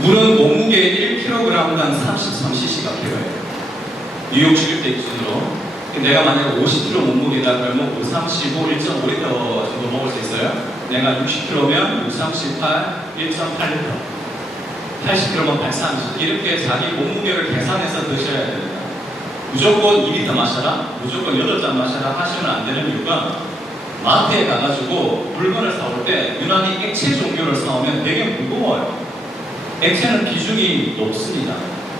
물은 몸무게 1kg당 33cc가 필요해요. 뉴욕 주립대 기준으로. 내가 만약에 50kg 몸무게다 그러면 535, 1.5L 정도 먹을 수 있어요. 내가 60kg면 638, 1.8L. 80kg면 130. 이렇게 자기 몸무게를 계산해서 드셔야 됩니다. 무조건 2리터 마셔라, 무조건 8잔 마셔라 하시면 안 되는 이유가 마트에 가가지고 물건을 사올 때 유난히 액체 종류를 사오면 되게 무거워요. 액체는 비중이 높습니다.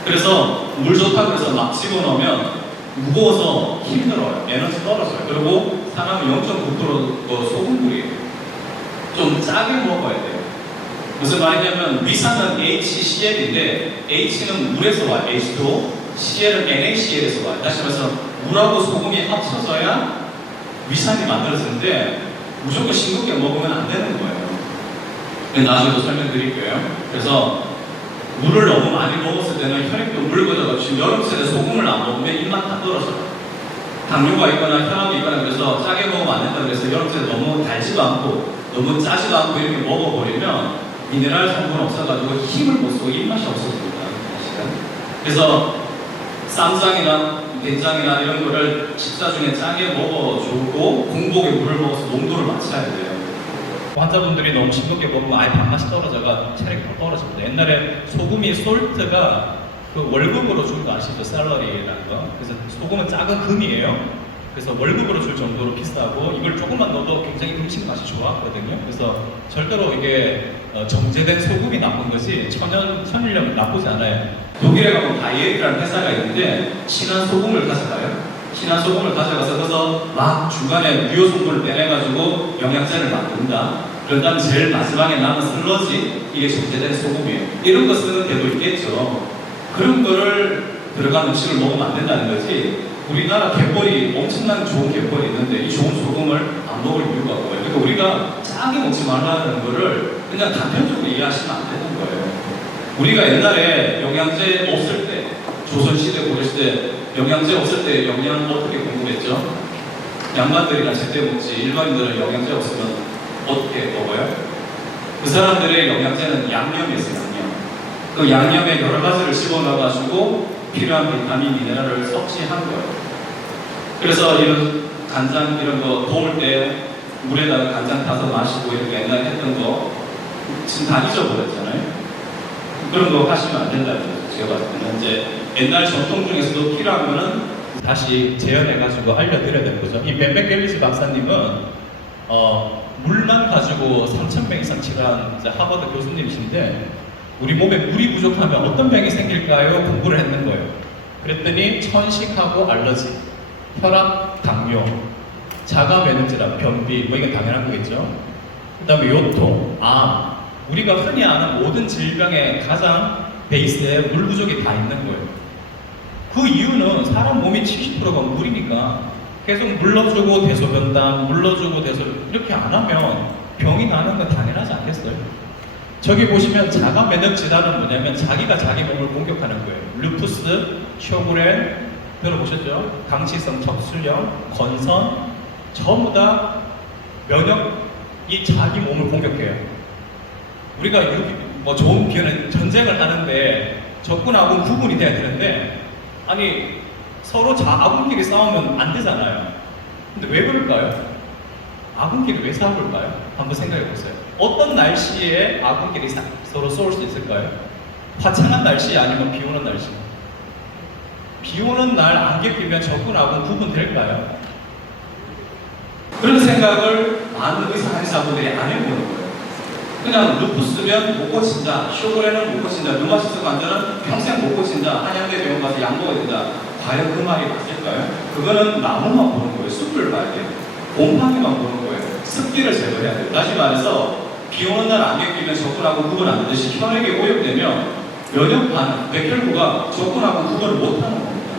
그래서 물 좋다고 해서 막 집어넣으면 무거워서 힘들어요. 에너지 떨어져요. 그리고 사람은 0.9% 소금물이에요. 좀 짜게 먹어야 돼요. 무슨 말이냐면 위산은 HCl인데 H는 물에서 와요. H2O, CL은 NaCl에서 와요. 다시 말해서 물하고 소금이 합쳐져야 위산이 만들어지는데 무조건 싱겁게 먹으면 안 되는 거예요. 나중에도 설명드릴게요. 그래서 물을 너무 많이 먹었을 때는 혈액도 묽어져가지고 지금 여름 세대 소금을 안 먹으면 입맛 다 떨어져요. 당뇨가 있거나 혈압이 있거나 그래서 짜게 먹으면 안 된다 그래서 여름 세대 너무 달지도 않고 너무 짜지도 않고 이렇게 먹어버리면 미네랄 성분 없어가지고 힘을 못 쓰고 입맛이 없어집니다. 그래서 쌈장이나 된장이나 이런 거를 식사 중에 짜게 먹어주고 공복에 물을 먹어서 농도를 맞춰야 돼요. 환자분들이 너무 싱겁게 먹으면 아예 밥맛이 떨어져가 체력이 더 떨어집니다. 옛날에 소금이 솔트가 그 월급으로 준 거 아시죠? 샐러리라는 거. 그래서 소금은 작은 금이에요. 그래서 월급으로 줄 정도로 비싸고 이걸 조금만 넣어도 굉장히 음식 맛이 좋았거든요. 그래서 절대로 이게 정제된 소금이 나쁜 것이 천일염이 나쁘지 않아요. 독일에 가면 바이에르라는 회사가 있는데 신한 소금을 가져가요. 신한 소금을 가져가서 거기서 막 중간에 유효 성분을 빼내가지고 영양제를 만든다. 그런 다음에 제일 마지막에 남은 슬러지 이게 정제된 소금이에요. 이런 거 쓰는 데도 있겠죠. 그런 거를 들어간 음식을 먹으면 안 된다는 거지. 우리나라 갯벌이 엄청난 좋은 갯벌이 있는데 이 좋은 소금을 안 먹을 이유가 뭐예요? 그러니까 우리가 짜게 먹지 말라는 거를 그냥 단편적으로 이해하시면 안 되는 거예요. 우리가 옛날에 영양제 없을 때, 조선시대 고려시대 영양제 없을 때 영양 어떻게 공부했죠? 양반들이나 제때 먹지 일반인들은 영양제 없으면 어떻게 먹어요? 그 사람들의 영양제는 양념이었어요. 양념. 그 양념에 여러 가지를 집어넣어가지고 필요한 비타민, 미네랄을 섭취한 거예요. 그래서 이런 간장 이런 거 더울 때 물에다가 간장 타서 마시고 이렇게 옛날에 했던 거 지금 다 잊어버렸잖아요. 그런 거 하시면 안 된다고 제가 봤을 때는 이제 옛날 전통 중에서도 필요한 거는 다시 재현해가지고 알려드려야 되는 거죠. 이 벤백 갤리시 박사님은 물만 가지고 3,000병 이상 치료한 하버드 교수님이신데 우리 몸에 물이 부족하면 어떤 병이 생길까요? 공부를 했는 거예요. 그랬더니 천식하고 알러지, 혈압, 당뇨, 자가 면역질환, 변비, 뭐 이건 당연한 거겠죠. 그 다음에 요통, 암, 우리가 흔히 아는 모든 질병의 가장 베이스에 물 부족이 다 있는 거예요. 그 이유는 사람 몸이 70%가 물이니까 계속 물러주고 대소변담, 물러주고 대소변 이렇게 안 하면 병이 나는 건 당연하지 않겠어요? 저기 보시면 자가 면역 질환은 뭐냐면 자기가 자기 몸을 공격하는 거예요. 루푸스, 쇼그렌 들어보셨죠? 강치성 척수염, 건선 전부 다 면역이 자기 몸을 공격해요. 우리가 뭐 좋은 비유는 전쟁을 하는데 적군하고 구분이 돼야 되는데 아니 서로 아군끼리 싸우면 안 되잖아요. 근데 왜 그럴까요? 아군끼리 왜 싸울까요? 한번 생각해 보세요. 어떤 날씨에 아군끼리 서로 싸울 수 있을까요? 화창한 날씨 아니면 비 오는 날씨? 비 오는 날 안개 끼면 적군하고 구분될까요? 그런 생각을 많은 의사 한의사분들이 안 해보는 거예요. 그냥 루푸스면 못 고친다, 쇼그레는 못 고친다, 류마티스 환자는 평생 못 고친다, 한양대 병원 가서 약 먹어야 된다. 과연 그 말이 맞을까요? 그거는 나무만 보는 거예요. 숲을 봐야 돼요. 곰팡이만 보는 거예요. 습기를 제거해야 돼요. 다시 말해서 비 오는 날 안개 끼면 적군하고 구분 안 되듯이 혈액이 오염되면 면역 반응, 백혈구가 적군하고 구분을 못하는 겁니다.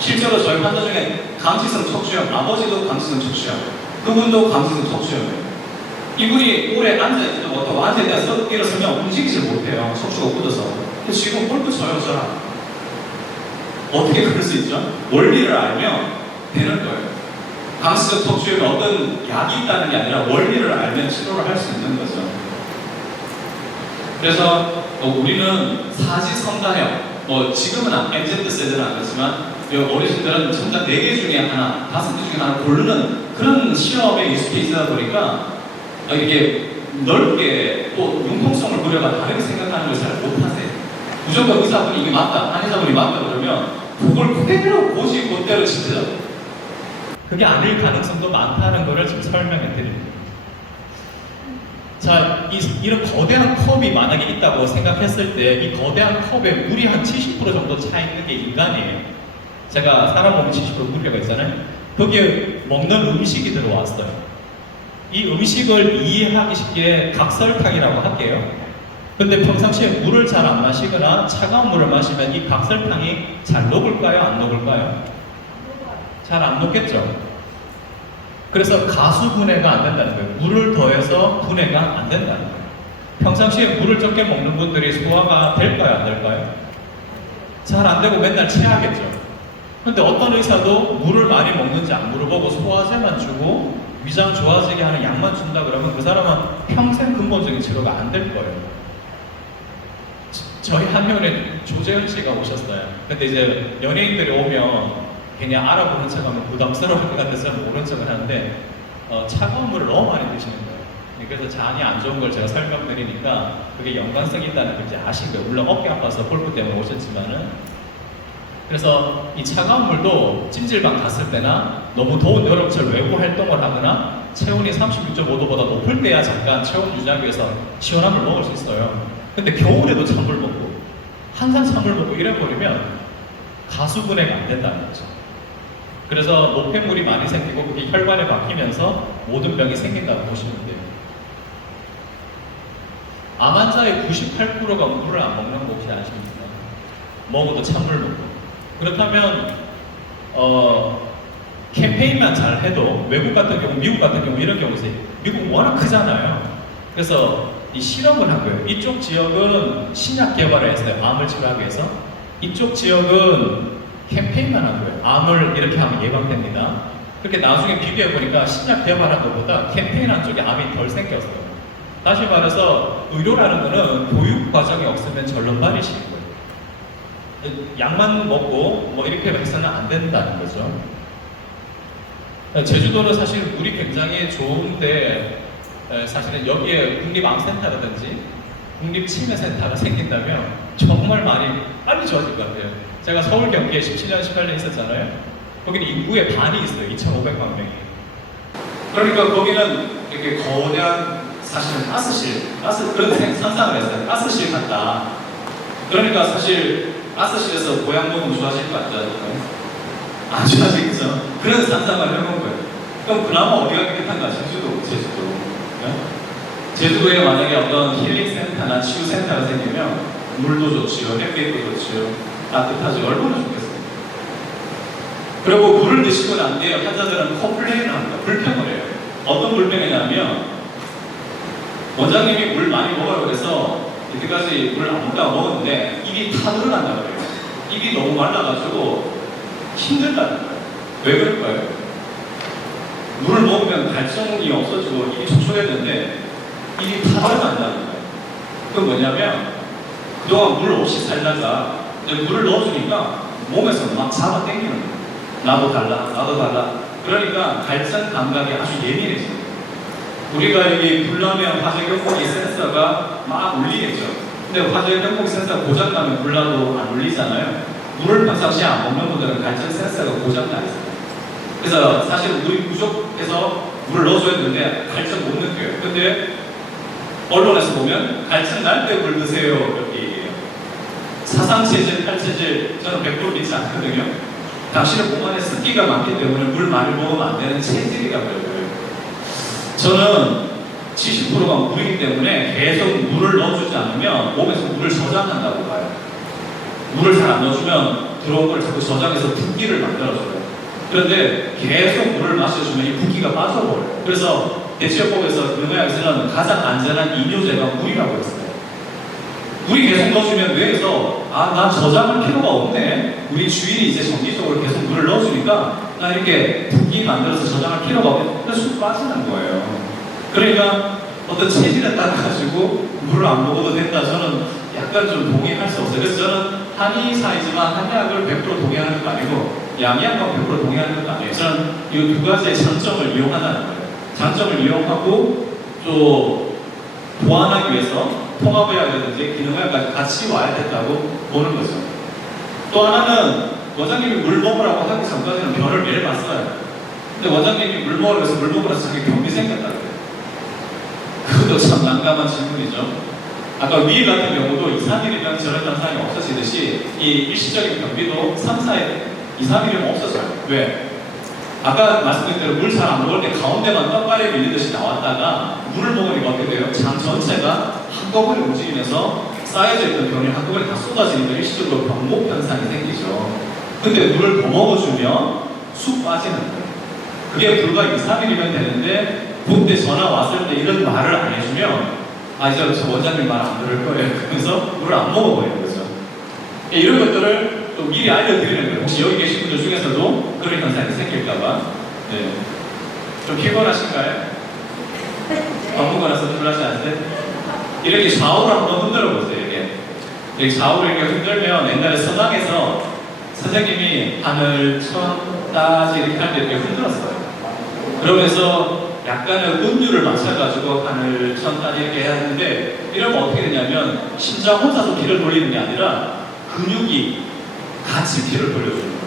실제로 저희 환자 중에 강치성 척추염, 아버지도 강치성 척추염, 그분도 강치성 척추염이에요. 이분이 오래 앉아있지도 못하고 앉아있다 일어서면 움직이질 못해요. 척추가 굳어서. 지금 골프 쳐요, 저랑. 어떻게 그럴 수 있죠? 원리를 알면 되는 거예요. 강치성 척추염에 어떤 약이 있다는 게 아니라 원리를 알면 치료를 할 수 있는 거죠. 그래서 우리는 사지선다형, 지금은 MZ 세대는 안 그렇지만 어르신들은 정답 4개 중에 하나, 5개 중에 하나 고르는 그런 시험에 익숙해 있다 보니까 이게 넓게 또 융통성을 부려가 다르게 생각하는 걸 잘 못하세요. 무조건 의사분이 이게 맞다, 한의사분이 맞다 그러면 그걸 그대로 고지 그대로 지키더라고요. 그게 아닐 가능성도 많다는 것을 지금 설명해 드립니다. 자, 이런 거대한 컵이 만약에 있다고 생각했을 때 이 거대한 컵에 물이 한 70% 정도 차 있는 게 인간이에요. 제가 사람 몸에 70% 물려가 있잖아요. 거기에 먹는 음식이 들어왔어요. 이 음식을 이해하기 쉽게 각설탕이라고 할게요. 근데 평상시에 물을 잘 안 마시거나 차가운 물을 마시면 이 각설탕이 잘 녹을까요? 안 녹을까요? 잘 안 녹겠죠? 그래서 가수 분해가 안 된다는 거예요. 물을 더해서 분해가 안 된다는 거예요. 평상시에 물을 적게 먹는 분들이 소화가 될까요? 안 될까요? 잘 안 되고 맨날 체하겠죠. 근데 어떤 의사도 물을 많이 먹는지 안 물어보고 소화제만 주고 위장 좋아지게 하는 약만 준다 그러면 그 사람은 평생 근본적인 치료가 안 될 거예요. 저희 한의원에 조재현 씨가 오셨어요. 근데 이제 연예인들이 오면 그냥 알아보는 척하면 부담스러울 것 같아서 모른 척을 하는데 차가운 물을 너무 많이 드시는 거예요. 그래서 잔이 안 좋은 걸 제가 설명드리니까 그게 연관성이 있다는 걸 이제 아신 거예요. 물론 어깨 아파서 골프 때문에 오셨지만은. 그래서 이 차가운 물도 찜질방 갔을 때나 너무 더운 여름철 외부 활동을 하거나 체온이 36.5도보다 높을 때야 잠깐 체온 유지하기 위해서 시원한 물 먹을 수 있어요. 근데 겨울에도 찬물 먹고 항상 찬물 먹고 이래버리면 가수분해가 안 된다는 거죠. 그래서 노폐물이 많이 생기고 그게 혈관에 박히면서 모든 병이 생긴다고 보시면 돼요. 암 환자의 98%가 물을 안 먹는 거 혹시 아십니까? 먹어도 찬물 먹고. 그렇다면 캠페인만 잘 해도 외국 같은 경우, 미국 같은 경우 이런 경우 있어요. 미국은 워낙 크잖아요. 그래서 이 실험을 한 거예요. 이쪽 지역은 신약 개발을 했어요. 암을 치료하기 위해서. 이쪽 지역은 캠페인만 한 거예요. 암을 이렇게 하면 예방됩니다. 그렇게 나중에 비교해 보니까 신약 개발한 것보다 캠페인한 쪽에 암이 덜 생겼어요. 다시 말해서 의료라는 거는 교육 과정이 없으면 절름발이시는 거예요. 약만 먹고 뭐 이렇게 해서는 안 된다는 거죠. 제주도는 사실 물이 굉장히 좋은데 사실은 여기에 국립암센터라든지 국립치매센터가 생긴다면 정말 많이 빨리 좋아질 것 같아요. 제가 서울 경기에 17년, 18년 있었잖아요. 거기는 인구의 반이 있어요. 2,500만 명이. 그러니까 거기는 이렇게 거대한 사실은 그런 상상을 했어요. 가스실 같다. 그러니까 사실 가스실에서 보양 먹으면 좋아질 것 같다니까요. 안 좋아지겠죠. 그런 상상을 해본 거예요. 그럼 그나마 어디가 깨끗한가? 제주도. 네? 제주도에 만약에 어떤 힐링센터나 치유센터가 생기면 물도 좋지요, 햇빛도 좋지요, 따뜻하죠. 얼마나 좋겠어요. 그리고 물을 드시고 난 뒤에 환자들은 컴플레인을 합니다. 불평을 해요. 어떤 불평이냐면 원장님이 물 많이 먹어요. 그래서 이때까지 물 아무것도 안 먹었는데 입이 타들어간다고 해요. 입이 너무 말라가지고 힘들다는 거예요. 왜 그럴까요? 물을 먹으면 발성이 없어지고 입이 촉촉해졌는데 입이 타들어간다는 거예요. 그건 뭐냐면 그동안 물 없이 살다가 이제 물을 넣어주니까 몸에서 막 잡아 당기는 거예요. 나도 달라. 그러니까 발성 감각이 아주 예민해져요. 우리가 여기 불나면 화재 경보기 센서가 막 울리겠죠. 근데 화재 경보기 센서가 고장나면 불나도 안 울리잖아요. 물을 평상시에 안 먹는 분들은 발전 센서가 고장나 있어요. 그래서 사실 물이 부족해서 물을 넣어줘야 되는데 발전 못 느껴요. 근데 언론에서 보면 발전 날 때 물 드세요 이렇게 얘기해요. 사상체질, 탈체질 저는 100% 믿지 않거든요. 당신의 몸 안에 습기가 많기 때문에 물 많이 먹으면 안 되는 체질이라고 해요. 저는 70%가 물이기 때문에 계속 물을 넣어주지 않으면 몸에서 물을 저장한다고 봐요. 물을 잘 안 넣어주면 들어온 걸 자꾸 저장해서 붓기를 만들어줘요. 그런데 계속 물을 마셔주면 이 붓기가 빠져버려요. 그래서 대체요법에서 의학에서는 가장 안전한 이뇨제가 물이라고 했어요. 물이 계속 넣어주면 뇌에서 난 저장할 필요가 없네. 우리 주인이 이제 정기적으로 계속 물을 넣어주니까 나 이렇게 붓기 만들어서 저장할 필요가 없네. 그래서 쑥 빠지는 거예요. 그러니까 어떤 체질에 따라 가지고 물을 안 먹어도 된다. 저는 약간 좀 동의할 수 없어요. 그래서 저는 한의사이지만 한의학을 100% 동의하는 것도 아니고 양의학과 100% 동의하는 것도 아니에요. 저는 이 두 가지의 장점을 이용한다는 거예요. 장점을 이용하고 또 보완하기 위해서 통합의학이라든지 기능의학까지 같이 와야 된다고 보는 거죠. 또 하나는 원장님이 물 먹으라고 하기 전까지는 변을 매일 봤어요. 근데 원장님이 물 먹으라고 해서 물 먹으라서 자기 병이 생겼다고 해요. 그것도 참 난감한 질문이죠. 아까 위 같은 경우도 2, 3일이면 저랬던 사람이 없어지듯이 이 일시적인 변비도 3, 4일, 2, 3일이면 없어져요. 왜? 아까 말씀드린 대로 물 잘 안 먹을 때 가운데만 떡발에 밀리듯이 나왔다가 물을 먹으니까 어떻게 돼요? 장 전체가 한꺼번에 움직이면서 쌓여져 있던 병이 한꺼번에 다 쏟아지니까 일시적으로 병목 현상이 생기죠. 근데 물을 더 먹어주면 쑥 빠지는 거예요. 그게 불과 2, 3일이면 되는데 그때 전화 왔을 때 이런 말을 안 해주면 이제 저 원장님 말 안 들을 거예요. 그래서 물을 안 먹어버려요. 그죠? 이런 것들을 또 미리 알려드리는 거예요. 혹시 여기 계신 분들 중에서도 그런 현상이 생길까봐. 네. 좀 피곤하신가요? 밥 먹고 나서 불나지 않으세요? 이렇게 좌우로 한번 흔들어 보세요. 이렇게 좌우를 이렇게 흔들면 옛날에 서당에서 선생님이 하늘, 천, 따지 이렇게 할 때 이렇게 흔들었어요. 그러면서 약간의 운율을 맞춰가지고 하늘, 천, 따지 이렇게 해야 하는데 이러면 어떻게 되냐면 심장 혼자서 피를 돌리는 게 아니라 근육이 같이 피를 돌려주는 거예요.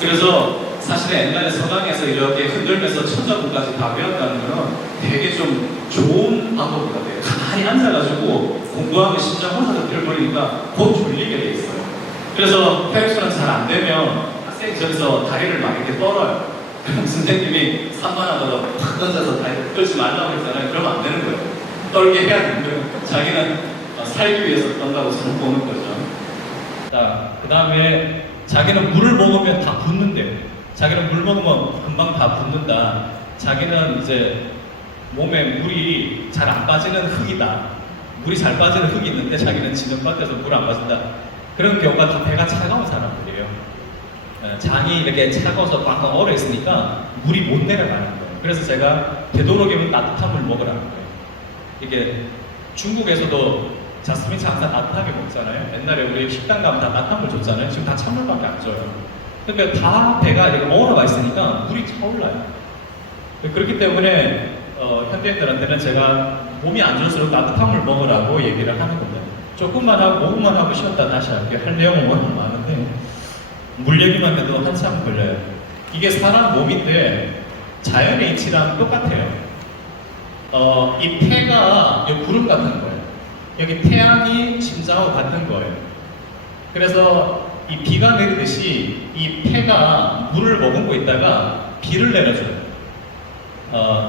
그래서 사실 옛날에 서당에서 이렇게 흔들면서 천자분까지 다 배웠다는 거는 되게 좀 좋은 방법 같아요. 가만히 앉아가지고 공부하면 심장 혼자서 피를 돌리니까 곧 졸리게 돼 있어요. 그래서 혈액순환 잘 안 되면 학생이 저기서 다리를 막 이렇게 떨어요. 그럼 선생님이 산만하다가 확 던져서 다리를 떨지 말라고 했잖아요. 그러면 안 되는 거예요. 떨게 해야 되는 거예요. 자기는 살기 위해서 떤다고 저는 보는 거죠. 자, 그 다음에 자기는 물을 먹으면 다 붓는데요. 자기는 물 먹으면 금방 다 붓는다. 자기는 이제 몸에 물이 잘 안 빠지는 흙이다. 물이 잘 빠지는 흙이 있는데 자기는 지능밭에서 물 안 빠진다. 그런 경우가 다 배가 차가운 사람들이에요. 장이 이렇게 차가워서 꽉꽉 얼어 있으니까 물이 못 내려가는 거예요. 그래서 제가 되도록이면 따뜻한 물 먹으라는 거예요. 이게 중국에서도 자스민차 항상 따뜻하게 먹잖아요. 옛날에 우리 식당 가면 다 따뜻한 물 줬잖아요. 지금 다 찬물밖에 안 줘요. 그러니까 다 배가 이렇게 얼어가 있으니까 물이 차올라요. 그렇기 때문에 현대인들한테는 제가 몸이 안 좋을수록 따뜻한 물 먹으라고 얘기를 하는 겁니다. 조금만 하고 5분만 하고 쉬었다 다시 할게요. 할 내용은 워낙 많은데 물 얘기만 해도 한참 걸려요. 이게 사람 몸인데 자연의 이치랑 똑같아요. 이 폐가 이 구름 같은 거예요. 여기 태양이 심장하고 같은 거예요. 그래서 이 비가 내리듯이 이 폐가 물을 머금고 있다가 비를 내려줘요.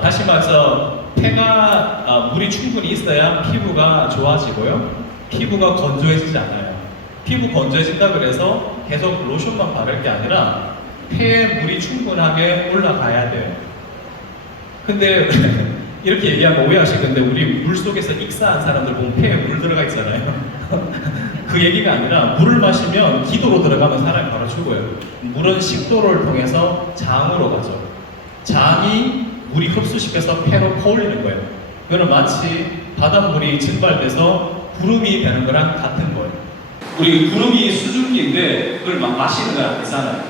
다시 말해서 폐가 물이 충분히 있어야 피부가 좋아지고요. 피부가 건조해지지 않아요. 피부 건조해진다 그래서 계속 로션만 바를 게 아니라 폐에 물이 충분하게 올라가야 돼요. 근데 이렇게 얘기하면 오해하실 건데 우리 물 속에서 익사한 사람들 보면 폐에 물 들어가 있잖아요. 그 얘기가 아니라 물을 마시면 기도로 들어가면 사람이 바로 죽어요. 물은 식도를 통해서 장으로 가죠. 장이 물이 흡수시켜서 폐로 퍼올리는 거예요. 이거는 마치 바닷물이 증발돼서 구름이 되는 거랑 같은 거예요. 우리 구름이 수증기인데 그걸 막 마시는 건 아니잖아요.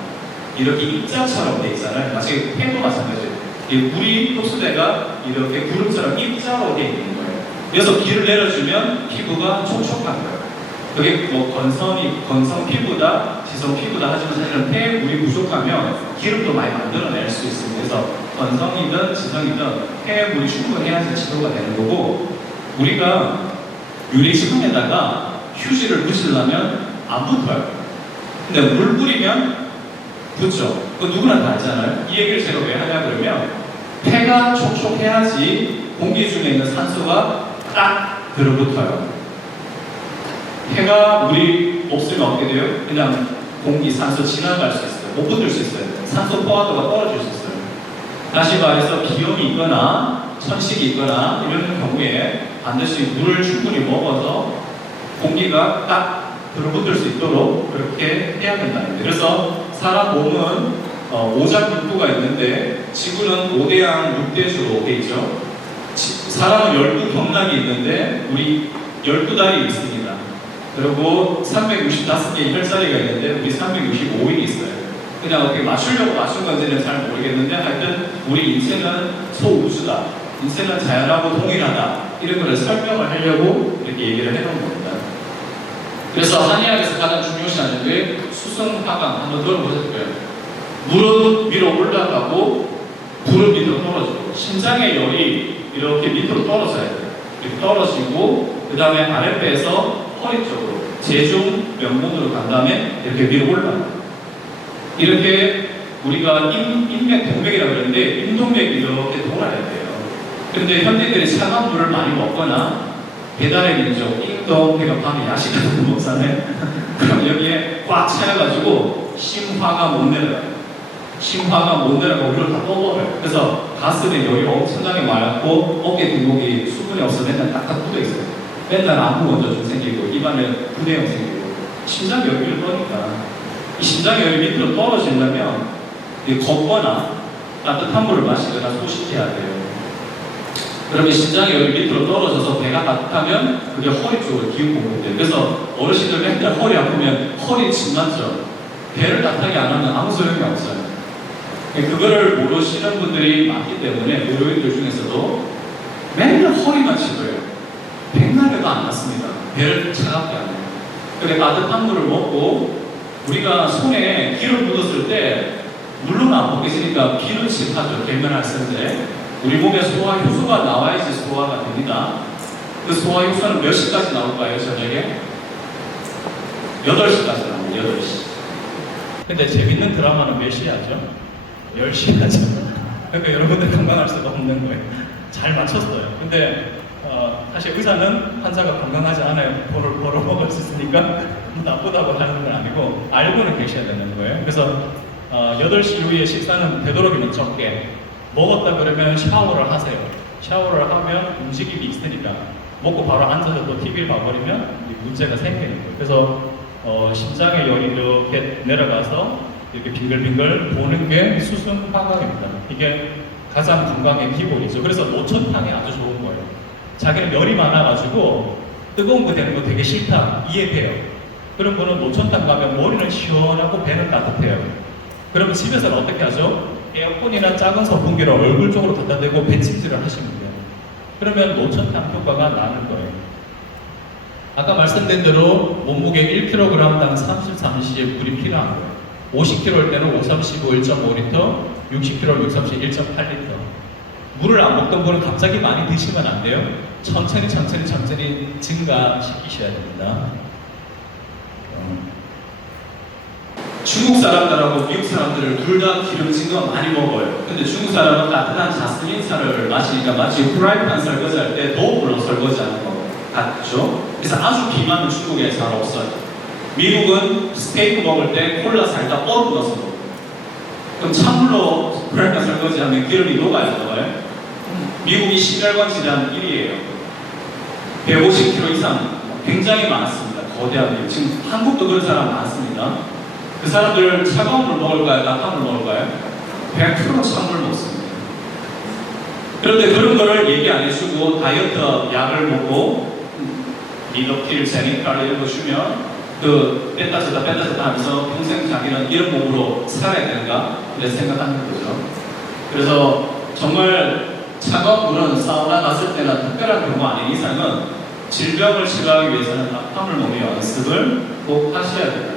이렇게 입자처럼 돼 있잖아요. 마치 폐도 마찬가지예요. 이 물이 흡수대가 이렇게 구름처럼 입자로 돼 있는 거예요. 그래서 비를 내려주면 피부가 촉촉한 거예요. 그게 뭐 건성 피부다, 지성 피부다 하지만 사실은 폐에 물이 부족하면 기름도 많이 만들어낼 수 있습니다. 그래서 건성이든 지성이든 폐에 물이 충분해야지 지도가 되는 거고 우리가 유리지붕에다가 휴지를 붙이려면 안 붙어요. 근데 물 뿌리면 붙죠. 그거 누구나 다 알잖아요. 이 얘기를 제가 왜 하냐 그러면 폐가 촉촉해야지 공기 중에 있는 산소가 딱 들어붙어요. 폐가 물이 없으면 어떻게 돼요? 그냥 공기, 산소 지나갈 수 있어요. 못 붙을 수 있어요. 산소 포화도가 떨어질 수 있어요. 다시 말해서 비염이 있거나 천식이 있거나 이런 경우에 반드시 물을 충분히 먹어서 공기가 딱 들어붙을 수 있도록 그렇게 해야 된다는 거예요. 그래서 사람 몸은 오장육부가 있는데 지구는 5대양 6대주로 돼 있죠. 사람은 12경락이 있는데 우리 12다리 있습니다. 그리고 365개의 혈자리가 있는데 우리 365일이 있어요. 그냥 어떻게 맞추려고 맞춘 건지는 잘 모르겠는데 하여튼 우리 인생은 소우주다. 인생은 자연하고 동일하다. 이런 거를 설명을 하려고 이렇게 얘기를 해놓은 겁니다. 그래서 한의학에서 가장 중요시하는 게 수승화강 한번 들어보실 거예요. 물은 위로 올라가고 불은 밑으로 떨어지고 심장의 열이 이렇게 밑으로 떨어져야 돼요. 이렇게 떨어지고 그 다음에 아랫배에서 허리 쪽으로 제중 명문으로 간 다음에 이렇게 위로 올라가요. 이렇게 우리가 인맥 동맥이라고 그러는데 인동맥이 이렇게 돌아야 돼요. 그런데 현대인들이 차가운 물을 많이 먹거나 배달의 민족, 인동, 배가 밤에 야식 같은 거 먹잖아요. 그럼 여기에 꽉 차여가지고 심화가 못 내려가요. 심화가 못 내려가고 물을 다 떠먹어요. 그래서 가슴에 열이 엄청나게 많고 어깨 뒷목이 수분이 없어 맨날 딱딱 묻어 있어요. 맨날 안구 먼저 좀 생기고 입안에 부대형 생기고 심장 열기를 떠니까 이 심장 열이 밑으로 떨어지려면 걷거나 따뜻한 물을 마시거나 소식해야 돼요. 그러면 심장의 열이 밑으로 떨어져서 배가 따뜻하면 그게 허리 쪽으로 기운 공급돼요. 그래서 어르신들 맨날 허리 아프면 허리 침 맞죠? 배를 따뜻하게 안 하면 아무 소용이 없어요. 그거를 모르시는 분들이 많기 때문에 의료인들 중에서도 맨날 허리만 치고요. 백날에도 안 났습니다. 배를 차갑게 안 해요. 그래 따뜻한 물을 먹고 우리가 손에 기름 묻었을 때 물론 안 먹겠으니까 기름칠하죠. 계면할 텐데 우리 몸에 소화 효소가 나와야지 소화가 됩니다. 그 소화 효소는 몇 시까지 나올까요, 저녁에? 8시까지 나옵니다. 8시. 근데 재밌는 드라마는 몇 시에 하죠? 10시에 하죠. 그러니까 여러분들 건강할 수가 없는 거예요. 잘 맞췄어요. 근데 사실 의사는 환자가 건강하지 않아요. 돈을 벌어먹을 수 있으니까 나쁘다고 하는 건 아니고 알고는 계셔야 되는 거예요. 그래서 8시 이후에 식사는 되도록이면 적게 먹었다 그러면 샤워를 하세요. 샤워를 하면 움직임이 있으니까 먹고 바로 앉아서 또 TV를 봐버리면 문제가 생기는 거예요. 그래서 심장의 열이 이렇게 내려가서 이렇게 빙글빙글 도는 게 수승화강입니다. 이게 가장 건강의 기본이죠. 그래서 노천탕이 아주 좋은 거예요. 자기는 열이 많아가지고 뜨거운 거 되는 거 되게 싫다. 이해돼요. 그런 분은 노천탕 가면 머리는 시원하고 배는 따뜻해요. 그러면 집에서는 어떻게 하죠? 에어컨이나 작은 선풍기를 얼굴 쪽으로 갖다 대고 배침질을 하시면 돼요. 그러면 노천탕 효과가 나는 거예요. 아까 말씀드린 대로 몸무게 1kg당 33cc 물이 필요한 거예요. 50kg일 때는 535 1.5L, 60kg 630 1.8L. 물을 안 먹던 분은 갑자기 많이 드시면 안 돼요. 천천히 증가시키셔야 됩니다. 중국 사람들하고 미국 사람들을 둘 다 기름진 거 많이 먹어요. 근데 중국 사람은 따뜻한 자스민차를 마시니까 마치 프라이팬 설거지할 때 더불어 설거지하는 거 같죠? 그래서 아주 비만은 중국에 잘 없어요. 미국은 스테이크 먹을 때 콜라 살짝 얼음 넣어서 먹어요. 그럼 찬물로 프라이팬 설거지하면 기름이 녹아요. 미국이 심혈관 질환 1위예요. 150kg 이상 굉장히 많습니다. 거대한 미국. 지금 한국도 그런 사람 많습니다. 그 사람들 차가운 물 먹을까요? 따뜻한 물 먹을까요? 100% 찬물 먹습니다. 그런데 그런 거를 얘기 안 해주고 다이어트 약을 먹고 리더필, 제니칼 이런 거 주면 그 뺐다 줬다 하면서 평생 자기는 이런 몸으로 살아야 되는가? 이렇게 생각하는 거죠. 그래서 정말 차가운 물은 사우나 갔을 때나 특별한 경우 아닌 이상은 질병을 치료하기 위해서는 따뜻한 물 먹는 연습을 꼭 하셔야 됩니다.